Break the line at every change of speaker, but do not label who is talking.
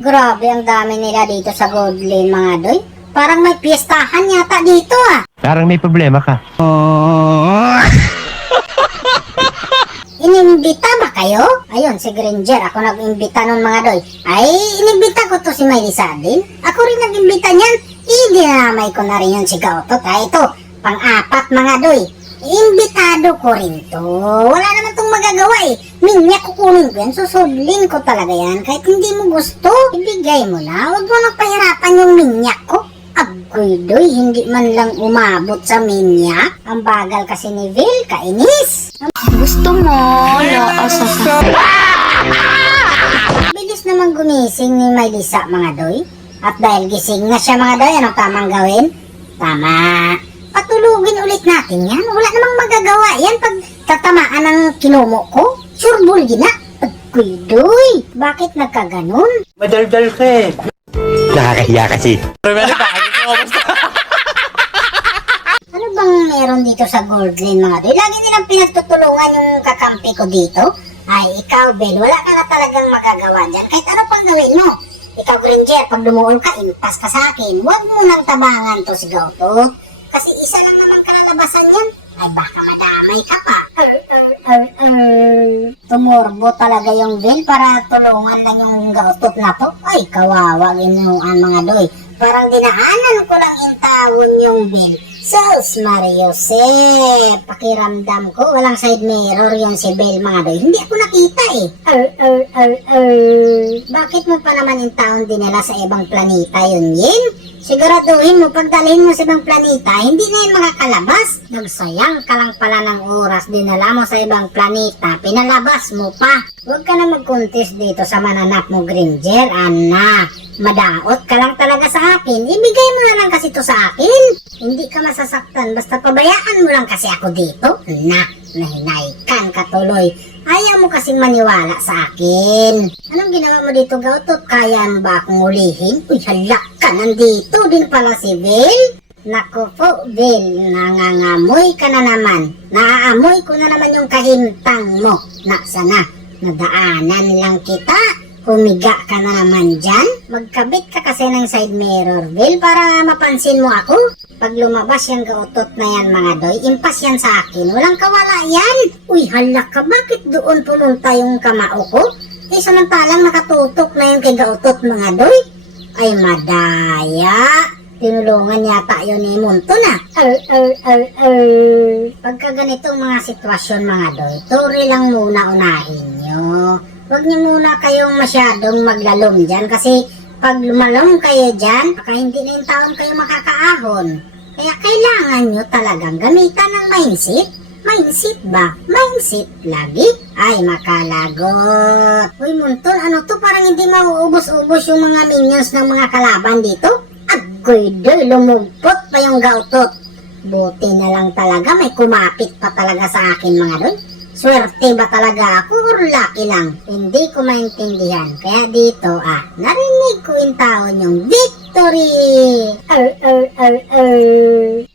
Grabe ang dami nila dito sa Gold Lane mga doy. Parang may piyestahan yata dito ah.
Parang may problema ka.
Inimbita ba kayo? Ayun, si Granger. Ako nag-imbita nun mga doy. Ay, inimbita ko to si Miley din. Ako rin nag-imbita niyan. Idinamay ko na rin yun si Gautot. Ah, ito, pang-apat mga doy. Imbitado ko rin to. Wala naman tong magagawa eh. Minyak kukunin ko yan. Susudlin ko talaga yan. Kahit hindi mo gusto, ibigay mo na. Huwag mo nang pahirapan yung minyak ko. Agoy doy, hindi man lang umabot sa minyak. Ang bagal kasi ni Vil, kainis.
Gusto mo, laasa sa...
Bilis naman gumising ni Maylisa mga doy. At dahil gising na siya mga doy, anong tamang gawin? Tama. Patulugin ulit natin yan. Wala namang magagawa yan pag tatamaan ng kinumo ko. Sure bulgi na. Agoy doy, bakit nagkaganon?
Madaldal ka eh. Nakakahiya kasi.
Ano bang meron dito sa Gold Lane mga doy? Lagi nilang pinagtutulungan yung kakampi ko dito. Ay, ikaw, Bel, wala ka na talagang magagawa dyan. Kahit ano pang gawin mo. Ikaw, Granger, pag lumuol ka, impas ka sa akin. Huwag mo nang tabangan to si Gauto. Kasi isa lang naman kalalabasan yan. Ay, baka madamay ka pa. Tumurbo talaga yung Bel para tulungan lang yung Gautot na to. Ay, kawawa ginuan mga doy. Parang dinaanan ko lang yung tawon yung Bel. Sus, Mariose, pakiramdam ko, walang side mirror yung si Bel mga doy. Hindi ako nakita eh. Er, er, er, er. Bakit mo pa naman yung taon dinala sa ibang planeta yun, Yin? Siguraduhin mo, pagdalhin mo sa ibang planeta, hindi na yun makakalabas. Nagsayang ka lang pala ng oras, dinala mo sa ibang planeta, pinalabas mo pa. Huwag ka na mag-contest dito sa mananap mo, Granger, Anna. Madaot ka lang talaga sa akin. Ibigay mo na lang kasi to sa akin. Hindi ka masasaktan, basta pabayaan mo lang kasi ako dito. Na, nahinaykan ka tuloy. Ayaw mo kasing maniwala sa akin. Anong ginawa mo dito, Gautot? Kaya mo ba akong ulihin? Uy, halak ka, nandito din pala si Bill. Naku po, Bill, nangangamoy ka na naman. Naaamoy ko na naman yung kahintang mo. Naksa na, nadaanan lang kita. Humiga ka na naman dyan. Magkabit ka kasi ng side mirror, Bill, para mapansin mo ako. Pag lumabas yung gautot na yan, mga doy, impas yan sa akin. Walang kawala yan. Uy, halak ka, bakit doon pumunta yung kamao ko? Eh, samantalang nakatutok na yung kay gautot, mga doy. Ay, madaya. Tinulungan yata yun ni Munto na. Er, er, er, er. Pagka ganitong mga sitwasyon mga doy, turi lang muna unahin nyo. Huwag niyo muna kayong masyadong maglalom dyan kasi pag lumalong kayo dyan, baka hindi na yung taon kayo makakaahon. Kaya kailangan nyo talagang gamitan ng mindset. Mindset ba? Mindset lagi? Ay, makalagot. Uy, Muntol, ano to? Parang hindi mauubos-ubos yung mga minions ng mga kalaban dito. Agoy doy, lumugpot pa yung gautot. Buti na lang talaga, may kumapit pa talaga sa akin mga doy. Swerte ba talaga ako or lucky lang? Hindi ko maintindihan. Kaya dito ah, narinig ko yung taon yung victory! Er, er, er, er.